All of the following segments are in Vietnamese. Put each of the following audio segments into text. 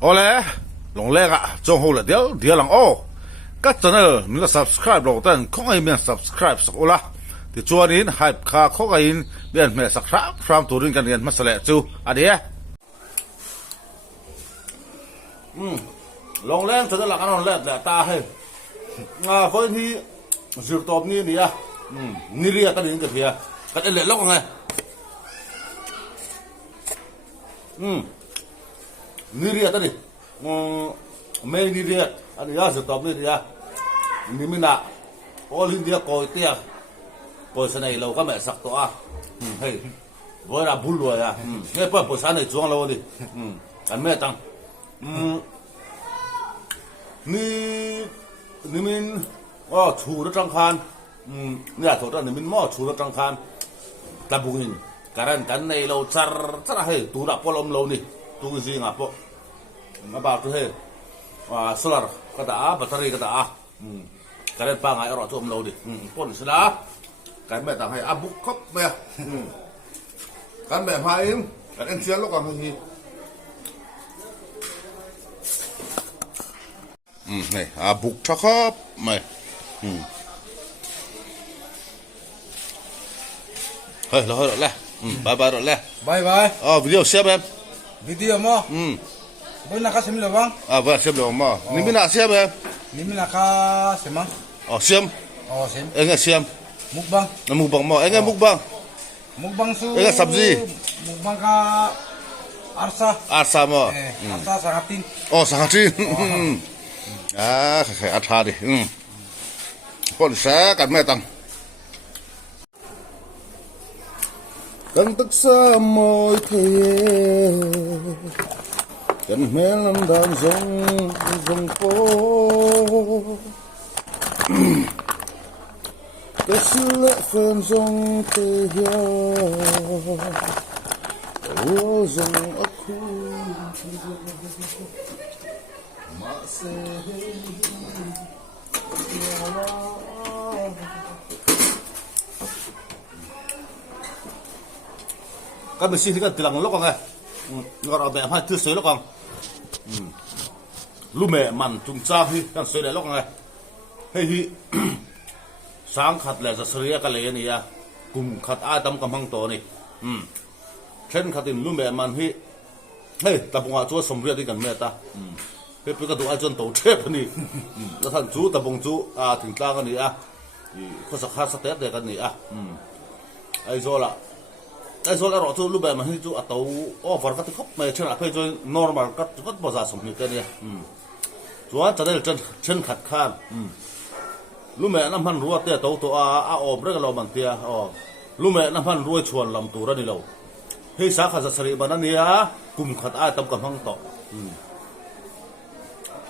ô lẽ lòng lẽ à trong hồ là đéo lòng ô các channel mình có subscribe rồi tên không ai mình subscribe sắc ô la thì chua đến hype khá khó ai biến mẹ sắc rap from tổ đình cái này mất sạch chú à đấy lòng lẽ cho nên là cái lòng lẽ là ta hay coi như dược tôm như đi à như đi à ta đến cái gì à cái lẽ lóc này như đi à ta đi mấy như đi à anh ấy dược tôm như đi àนี่มินะโอ้ลินเดียโกยเตี้ยโกยสนัยเราก็ไม่สักตัวเฮ้ยเวลาบุลเลยอ่ะเนี่ยเปิดภาษาในจวงเราดิกันไม่ตังนี่มินอ๋อชูรถจังคานเนี่ยโทษนะนี่มินหม้อชูรถจังคานตะบุกินการกันในเราจาร์เฮ้ยตัวละพอลมเรานี่ตัวจริงอ่ะพอมาบอกตัวเฮ้ยโซลาร์ก็ตาแบตเตอรี่ก็ตาการปางไงอร่อยทุ่มเราดิป่นสนะการแบบต่างให้บุกครบไปการแบบพายการเอ็นเชียร์ลูกกันทีนี่บุกชักครบไม่เฮ้ยเราเฮ้ยแล้วบายแล้วบายอ๋อวิดีโอเสียบแบบวิดีโอมั้งบนนักเสียมเลยบ้างว่าเสียบเลยมั้งนี่ไม่น่าเสียบแบบนี่มันราคาเสียมั้งอ๋อเสียมเสียมเอ็งเสียมมุกบังมั้งเอ็งมุกบังสู้เอ็งสับซีมุกบังกับอาร์ซามั้งอาร์ซาสังกัดtinสังกัดtinแค่อัฐาดิป่นแสกันไม่ตังกันตึกสามอยเทกันเมลันดานซงโปก็สิเละเฟนซงเทียโอ้ซงอักคูมาเซก็เป็นสิ่งที่กันติดหลังลูกกันไงก็เราแบบให้ถือเสือลูกกันลูกแม่มันจุงจ้าที่กันเสือเลยลูกกันไงเฮ้ยสังขัดเลยจะเสือกันเลยนี่อะกลุ่มขัดอาตำกำพังตัวนี่เช่นขัดตินลูกแม่มันที่เฮ้ยตะบงอาจูสมเรียดที่กันเมื่อตาเฮ้ยไปกระดูกไอ้จนโตเทปนี่แล้วท่านจูตะบงจูถึงกลางกันนี่อะข้อสักข้าสเตตเดียกันนี่อะไอ้โซละไอ้ส่วนเราจูรูปแบบมันที่จูอัตโต้ออฟร์ก็ที่เขาไม่เช่นอะไรจู normal ก็ภาษาสมนิกันเนี่ยส่วนจะได้เช่นขัดข้านรูปแบบน้ำพันรัวเตี้ยตัวออมเรื่องเราบันเตี้ยรูปแบบน้ำพันรัวชวนลำตัวนี่เราให้สาขาสรีบันนั้นเนี่ยกลุ่มขัดตำกำพังต่อ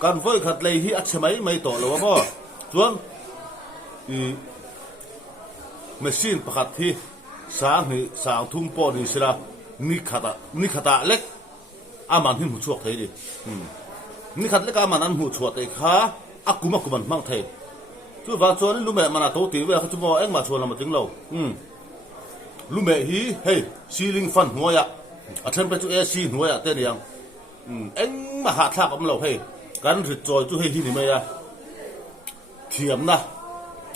การไฟขัดเลยที่อัจฉริยะไม่ต่อหรอวะพ่อส่วนไม่สิ้นประคัดที่สางทุ่งปอดีสิละนี่ขัดเล็กอามันหิมหูชวกไทยดินี่ขัดเล็กอามันนั้นหูชวกไอ้ข้าอากุมันมั่งไทยช่วยฟังชวนนี่ลุงแม่มันโตตีเว้ยเขาจะบอกเอ็งมาชวนเรามาถึงเราลุงแม่ฮีเฮ้ยซีลิงฟันหัวยะอาเทนไปจุซีหัวยะเต้นยังเอ็งมาหาท่ากับเราเฮ้ยการถือจอยจุเฮ้ยที่นี่ไม่ยะเทียมนะ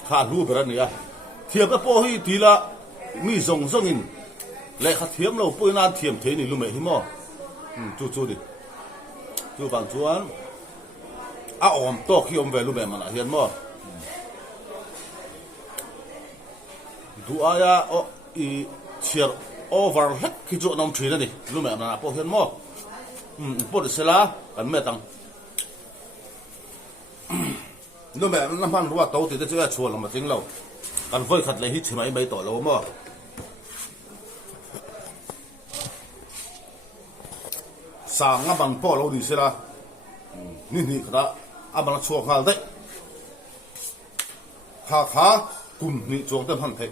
ข้ารู้ไปแล้วเนี่ยเทียมกับพ่อฮีทีละมีส่งอินและขัดเทียมเราปุ้ยนานเทียมเทนี่รู้ไหมฮิมอจูดิจูฟังชวนออมโตขี้อมเวรู้ไหมมันเฮียนมอดูอายาเชียร์โอเวอร์เล็กขี้จูน้ำทรีนั่นดิรู้ไหมมันพอเฮียนมอปุ๊ดเสลากันไม่ตังรู้ไหมน้ำพันรู้ว่าโตติดจะชวนเรามาทิ้งเรากันไฟขัดเลยฮิตใช่ไหมไม่ต่อเรามอสางอาบังพ่อเราดีสิละนี่ครับอาบังชัวร์ขาดได้ขากลุ่มนี่จวงเต็มหันเท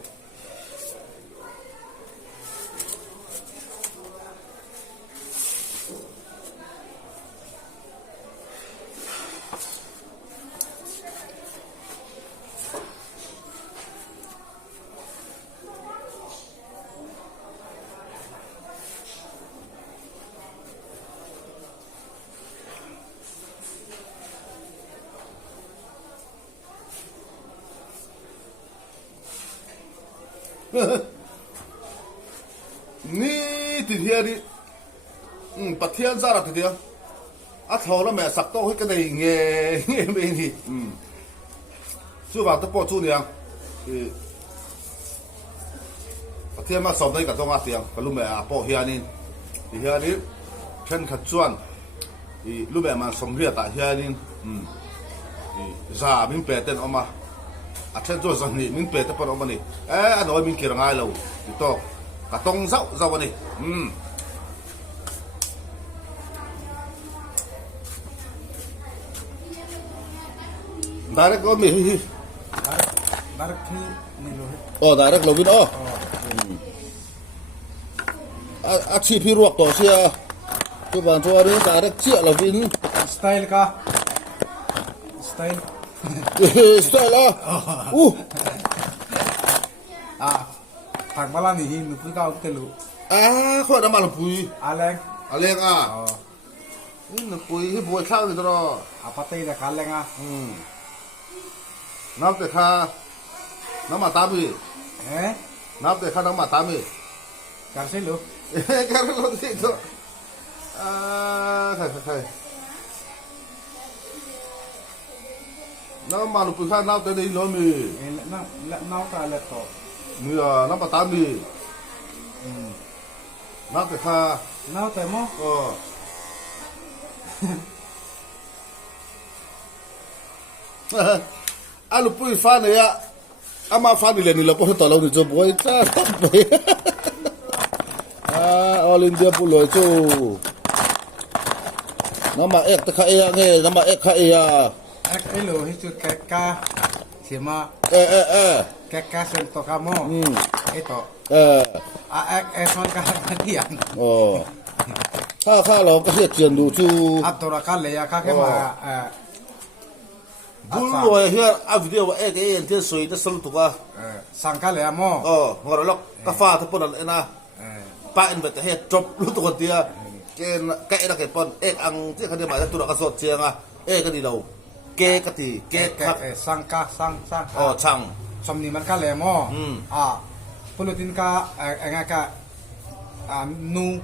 นี่ติดเฮียดิปัทเทียนซาระติดเดียวอ่ะทอแล้วแม่สักโตให้กันได้เงี้ยไม่นี่ช่วยว่าตะโพจู่เนี่ยปัทเทียนมาสอบได้กับตรงอาเตียงกับลูกแม่พ่อเฮียนี่เช่นขัดส่วนลูกแม่มันสมเรียตาเฮียนี่ซามินเปิดเต็นออกมาอาเช่นตัวสันนี่มินเปิดเต็นออกมานี่อันน้อยมินเกี่ยงง่ายแล้วติดต่อกับตรงเจ้าวันนี้direct có mì Direct khi mình rồi. direct lâu vin chi phi ruột tổ xe các bạn cho đến direct chia lâu vin Style ka. Style. style Thằng Ba thì nó cứ cao cái lũ. khỏi đã mà làm bùi Aleng. Aleng nó bùi cái bùi khác thì đó Apa teh dah kaleng nắp để kha nó mà tám đi nắp để kha nó mà tám đi Cari sih lu. cái đó là gì đó thầy nó mà lục kha nắp để đi lo mi Nau ta lek to. mi nó mà tám đi nắp để kha Nau teh mo. Lục bùi pha này mà pha đi lên là có tao lâu thì cho bùi cha tóc bùi all India bùi lối cho nó mà ép ta khai nghe nó mà ép khai Ek lu hitu keka sima keka sento kamu. Itu. Ek son ka hatian. Kha lo cái chuyện đủ chu Atora kale ya ka ke ma bùi lối here video cái anh thiên suy nó sâu tụi sangka le mo. ngồi đó cà phê thôi bọn anh na ba anh về tới hết chụp lúc tụi tia cái là cái bọn ăn chứ không đi mà tụi nó cái sốt chiang cái đi đâu cái thì cái khác Sangka sang. chẳng Som ni man ka le mo. Pulutin ka nga ka nu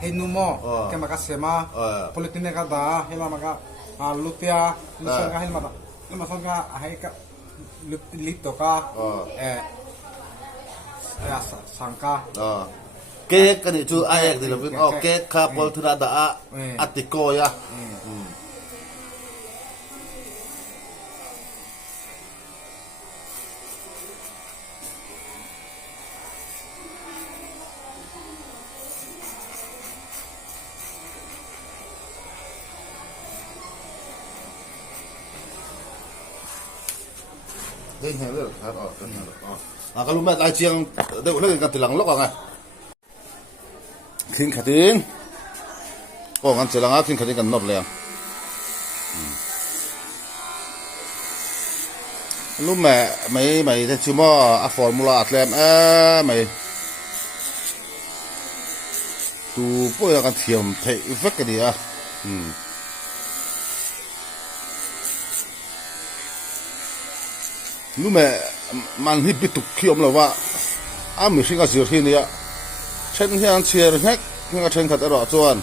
hinu mo ke maka sema pulutin ka da hela maka lutia luson ka hela maka lima son ka hai ka lito ka ya sangka cái này chú ai thì là biết cái khác bọn thứ đã atiko ya đây hè rất là cái lúc mà đại chiang đều lấy cái từ lăng lóc à khinh khát tin cái từ lăng khinh khát tin cái nốt liền lúc mà mày thì chỉ mà formula atlet mày tu bôi cái thiểm thấy vất cái gì lúc mà man hít bị tục khiêm là vợ mình sinh ra gì thế này trên hiện chiều hết nhưng trên thật rõ chuan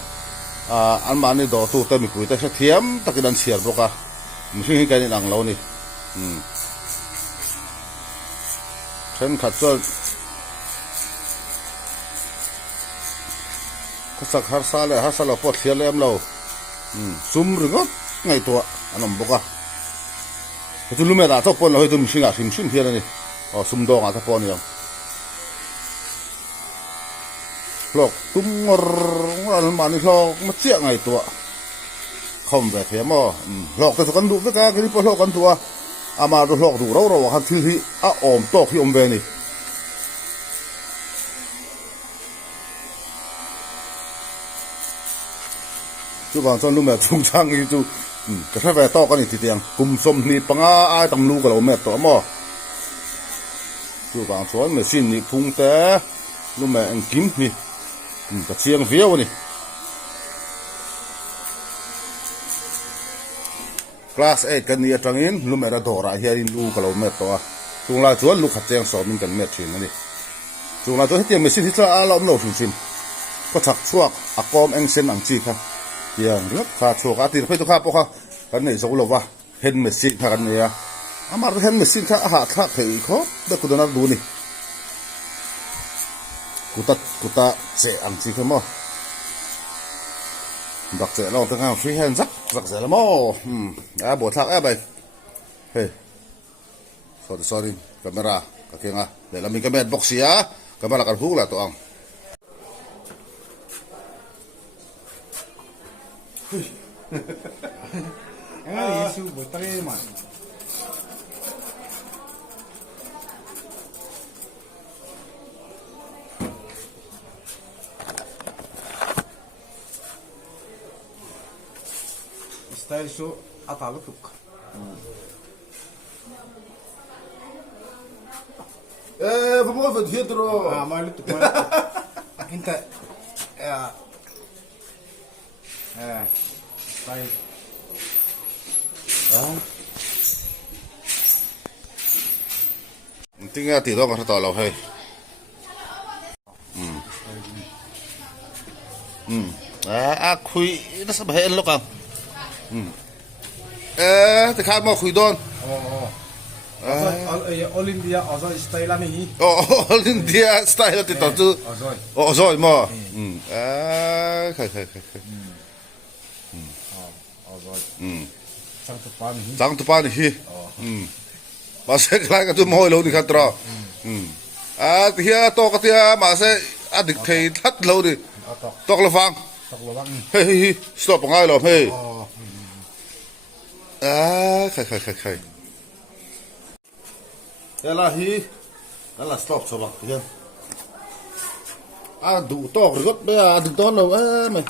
anh bạn đi đổ tu tới mình cúi tới sẽ thiếm ta cái đàn chiều bốc à mình sinh cái này đằng lâu này trên thật chuan có sắc har sa là pot thiel em lâu sum rừng ngay tua anh làm bốc à itu lu mera to pon lo itu mishing hian ani sum dong a ta pon yang lok tum ngor ma ni lok ma chia ngai to khom ve the mo lok ta kan du ve ka ki po lok kan tua ama do lok du ro han thi hi om to khi om ve ni chu bang chon lu me chung chang i chu cái phải về to cái này thì tiền cùng xôm ni bằng ai tầm lu cái đầu mẹ to mà chú bạn nói mẹ xin ni thung té lúc mẹ anh kiếm ni cái chiang véo này class 8 cái này trang in lúc mẹ đã đổ ra here in lu cái đầu mẹ to chung la chuan lu khat cheng so min kan met thin ani chung la to hetiam machine hi cha ala om lo thin ko chak chuak a kom eng sen ang chi kha yang rak kha chuak a tir phei to kha po kha kan nei zo lo wa hen machine kha kan ya amar hen machine kha a ha thla khei kho be ku dona du ni kuta che ang chi kha mo đặc sẽ lo tiếng Hàn freehand rắc sẽ là mò bộ thạc ấy vậy hey sorry camera cái kia để làm mình cái mệt box á camera cần hút là tụi ông cái Yesu buat tadi mà style show atalı tuk. Vamos ver dentro. Malu tuk. Inte style. Tinggal tidur masa tahu hey. Khui nó sắp hết lúc à. Thì khai mà khui đón. All India Ozoi style này. All India style thì tao chứ. Ozoi mà. Khai. Ozoi. Trang tu pan hi. Masih kelai kan tu mohon lo di kantor. Dia to katia masih adik thei thắt lâu đi. Tok lo vang. Hey, stop ngay lo hey. Khai. Yalah hi. Yalah stop coba ya. Aduh tok rgot be adik ton lo mày.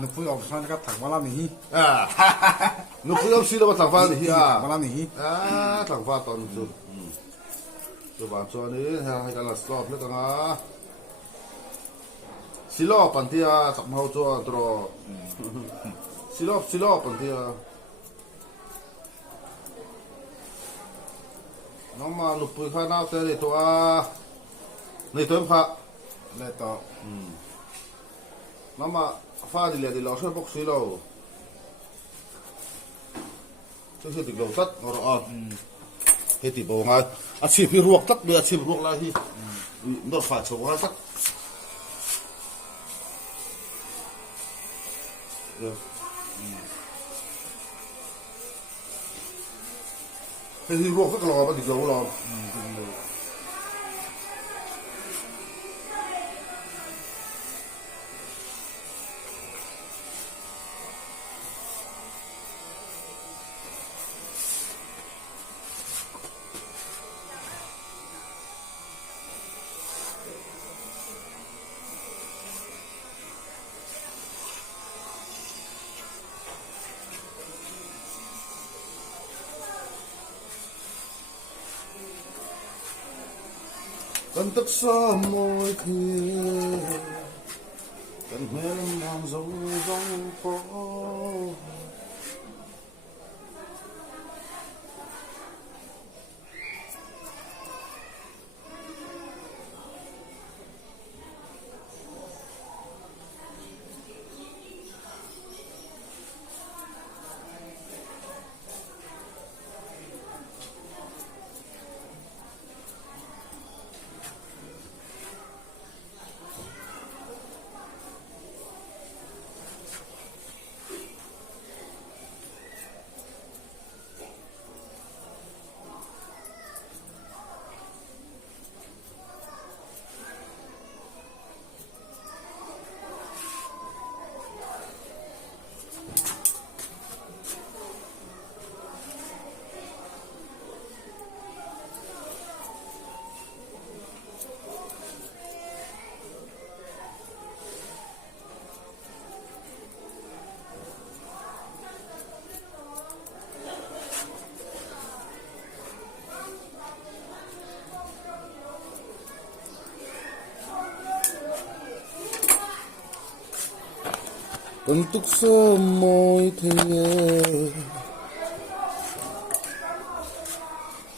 Nupui option ka thak malam ni. Nupui option lo thak malam ni. Malam ni. Thak malam ton tu. Coba cuan ni hai yalah stop le tengah. Silo pantia tak mau cuan tro. Silo pantia. Nama nupui khana teri to nei to kha Le to. Nama pha di le di lo se box silo. Thế thì lâu tất nó rõ. Thế thì bầu ngay. Chỉ phi ruột tất bây giờ chỉ ruột là gì? Nó phải số ngay tất. Thế thì ruột rất lò bắt đi dấu lò. Cần tức xa môi kia cần huyền đang giống có Untuk semua itu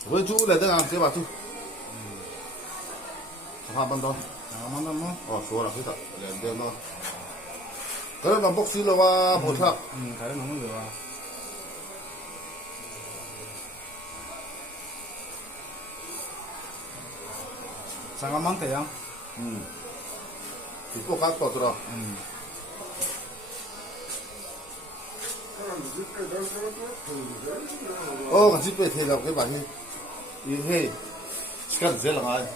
với chú là thế nào thế bà chú hai bên đó mana mo số là cái thật là thế đó cái đó làm bốc xí là ba bột thật kare namu lewa sangaman te yang thì có khác tốt rồi cái gì phải thế nào cái bà này ý hay cái gì là ngay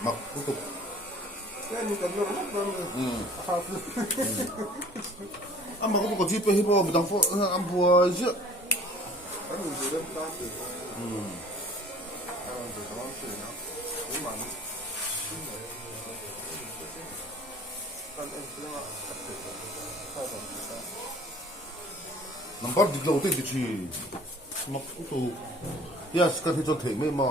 mặc cái tục anh mà có gì phải hiệp hội đang phụ anh phụ chứ nằm bắt được lâu thế thì chỉ mặc cái tục yes cái thì cho thể mấy mà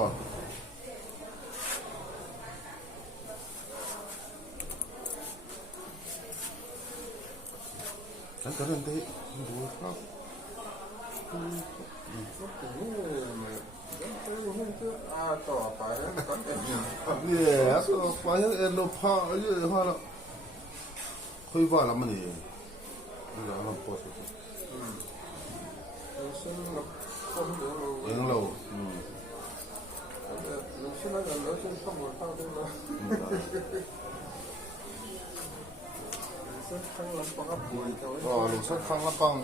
cái này thế bố khác yeah so phải là nó phá như hoa là khơi vào làm gì bây giờ làm post những lâu lục sắc khang lapang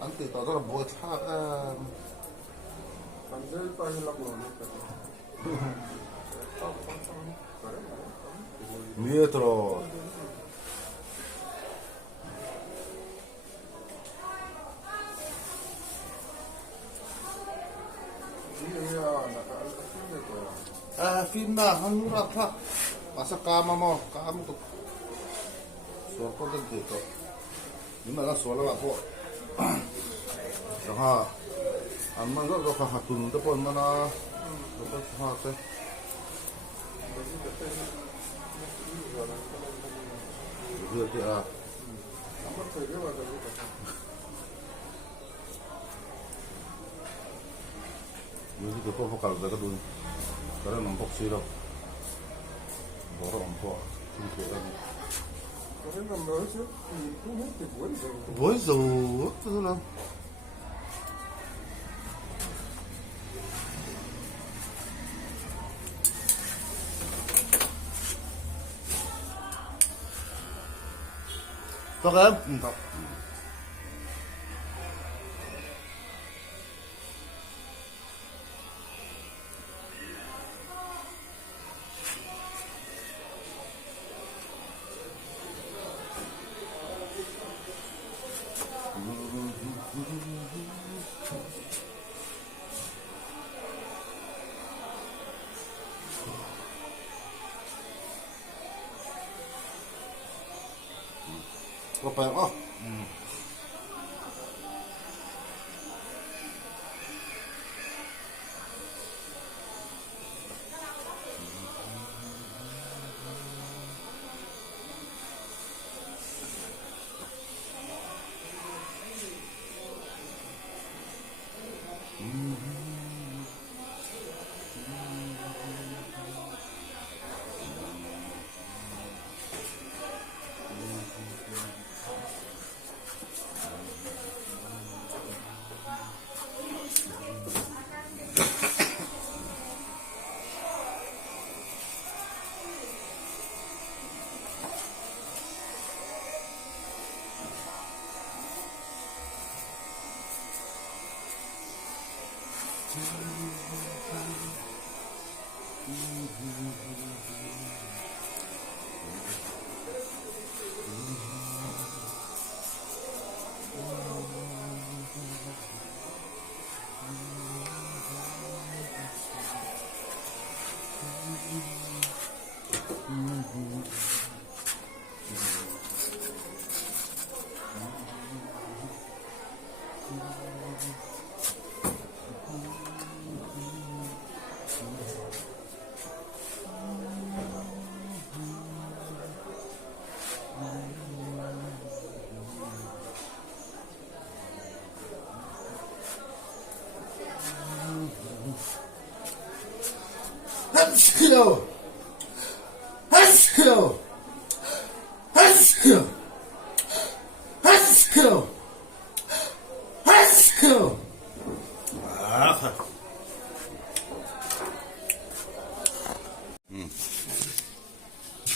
anh tự tạo ra bồi thác metro phim mà hắn ra thác masa kama mo kamu tuh suara kau tentu itu ini malah suara apa dah aman kau kau hatun tu pun mana kau hati dia dia ini tu kau kalau dah tu kalau nampak sih lo baru nampak sih tu bối rối thế nào tốt em tốt có phải không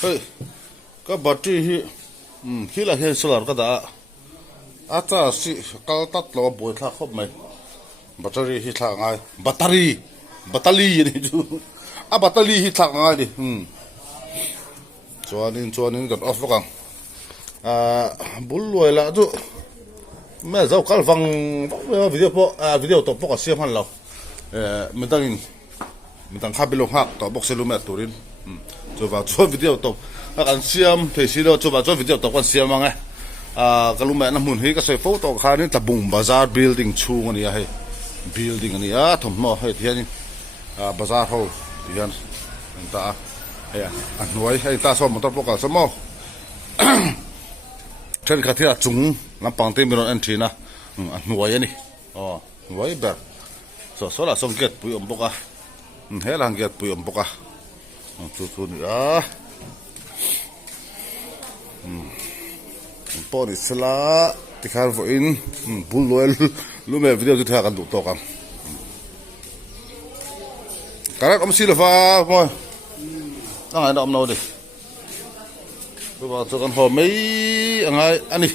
เฮ้ยก็บัตรที่ที่เราเห็นสลัดก็ได้อาจจะสิก็ตัดเราบวยท่าครบไหมบัตรที่ท่าง่ายบัตรนี่จูบัตรที่ท่าง่ายดิจวนนี้กับออฟกันบุลลอยละจูแม่เจ้าการฟังวิดีโอตัวพวกเสียพันเราไม่ต้องขับไปลงหักต่อบอกเซลูเมตตัวนี้จวนวิดีโอตัวกันเสียมเทสิโลจวนวิดีโอตัวกันเสียมั้งไงก็รู้ไหมน้ำมันฮีก็ใส่โฟโต้ขานี่ตะบุงบาซาร์บิลดิ้งชูกันนี่ให้บิลดิ้งนี่ทุ่มหม้อให้ที่นี่บาซาร์เขาที่นั่นตาเฮ้ยอันน้อยให้ตาสมมติพวกกันสมอเช่นขัดที่จุงน้ำปังเต็มไปหมดอันที่นะอันน้อยนี่น้อยแบบส่วนละสองเกตปุยอมปกะเฮ้ยหลังเกตปุยอมปกะจุดนี่ปอนี่สละที่ขาร์ฟอินบุลลอยรู้ไหมวิดีโอที่ถ่ายกันดูต่อกันการ์ดอมสิลฟ้าพ่อตั้งไงดอมโนดิดูว่าจะกันหอมไหมยังไงอันนี้